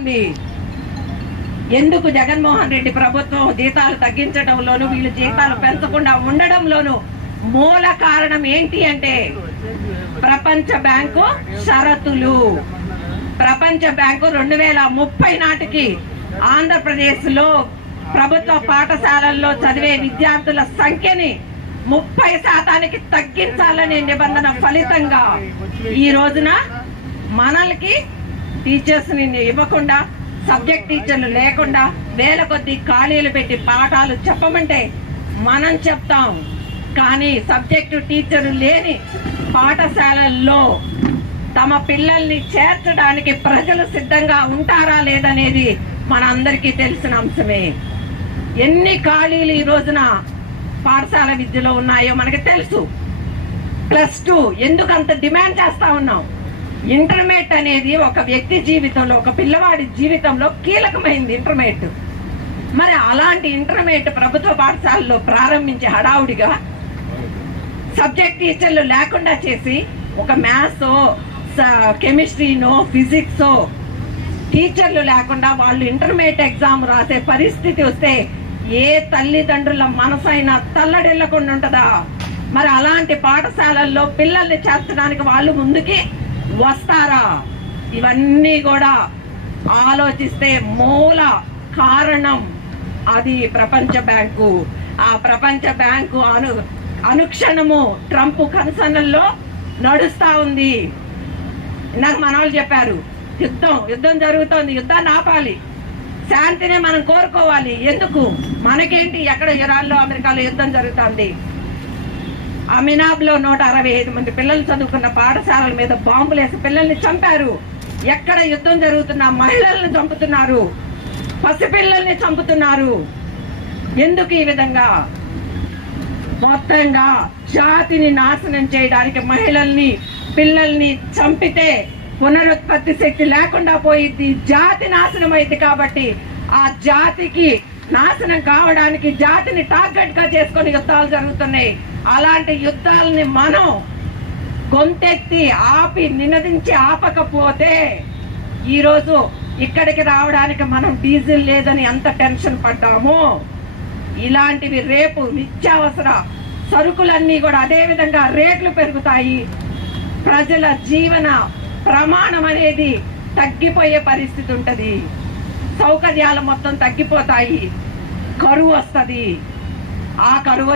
ఉంది. ఎందుకు జగన్మోహన్ రెడ్డి ప్రభుత్వం జీతాలు తగ్గించడంలోను వీళ్ళు జీతాలు పెంచకుండా ఉండడంలోను మూల కారణం ఏంటి అంటే ప్రపంచ బ్యాంకు షరతులు. ప్రపంచ బ్యాంకు 2030 నాటికి ఆంధ్రప్రదేశ్ లో ప్రభుత్వ పాఠశాలల్లో చదివే విద్యార్థుల సంఖ్యని 30% తగ్గించాలనే నిబంధన ఫలితంగా ఈ రోజున మనల్కి టీచర్స్ ని ఇవ్వకుండా, సబ్జెక్ట్ టీచర్లు లేకుండా వేల కొద్ది ఖాళీలు పెట్టి పాఠాలు చెప్పమంటే మనం చెప్తాం. కానీ సబ్జెక్టు టీచర్లు లేని పాఠశాలల్లో తమ పిల్లల్ని చేర్చడానికి ప్రజలు సిద్ధంగా ఉంటారా లేదనేది మనందరికీ తెలిసిన అంశమే. ఎన్ని ఖాళీలు ఈ రోజున పాఠశాల విద్యలో ఉన్నాయో మనకి తెలుసు. +2 ఎందుకు అంత డిమాండ్ చేస్తా ఉన్నాం? ఇంటర్మీడియట్ అనేది ఒక వ్యక్తి జీవితంలో, ఒక పిల్లవాడి జీవితంలో కీలకమైంది ఇంటర్మీడియట్. మరి అలాంటి ఇంటర్మీడియట్ ప్రభుత్వ పాఠశాలలో ప్రారంభించే హడావుడిగా సబ్జెక్ట్ టీచర్లు లేకుండా చేసి ఒక మ్యాథ్సో, కెమిస్ట్రీనో, ఫిజిక్సో టీచర్లు లేకుండా వాళ్ళు ఇంటర్మీడియట్ ఎగ్జామ్ రాసే పరిస్థితి వస్తే ఏ తల్లిదండ్రుల మనసైనా తల్లడిల్లకుండా ఉంటదా? మరి అలాంటి పాఠశాలల్లో పిల్లల్ని చేర్చడానికి వాళ్ళు ముందుకి వస్తారా? ఇవన్నీ కూడా ఆలోచిస్తే మూల కారణం అది ప్రపంచ బ్యాంకు. ఆ ప్రపంచ బ్యాంకు అనుక్షణము ట్రంప్ కన్సర్న్లో నడుస్తా ఉంది. నాకు మనవాళ్ళు చెప్పారు, యుద్ధం జరుగుతోంది, యుద్ధాన్ని ఆపాలి, శాంతిని మనం కోరుకోవాలి. ఎందుకు? మనకేంటి? ఎక్కడ ఇరాన్లో, అమెరికాలో యుద్ధం జరుగుతోంది. అమినాబ్లో 165 మంది పిల్లలు చదువుకున్న పాఠశాలల మీద బాంబులేసి పిల్లల్ని చంపారు. ఎక్కడ యుద్ధం జరుగుతున్నా మహిళల్ని చంపుతున్నారు, పసిపిల్లల్ని చంపుతున్నారు. ఎందుకు ఈ విధంగా? మొత్తంగా జాతిని నాశనం చేయడానికి మహిళల్ని, పిల్లల్ని చంపితే పునరుత్పత్తి శక్తి లేకుండా పోయింది, జాతి నాశనం అయింది. కాబట్టి ఆ జాతికి నాశనం కావడానికి జాతిని టార్గెట్ గా చేసుకొని యుద్ధాలు జరుగుతున్నాయి. అలాంటి యుద్ధాలని మనం గొంతెత్తి ఆపి నినదించి ఆపకపోతే ఈరోజు ఇక్కడికి రావడానికి మనం డీజిల్ లేదని ఎంత టెన్షన్ పడ్డామో, ఇలాంటివి రేపు నిత్యావసర సరుకులన్నీ కూడా అదే విధంగా రేట్లు పెరుగుతాయి. ప్రజల జీవన ప్రమాణం అనేది తగ్గిపోయే పరిస్థితి ఉంటది. సౌకర్యాలు మొత్తం తగ్గిపోతాయి. కరువు వస్తుంది. ఆ కరువు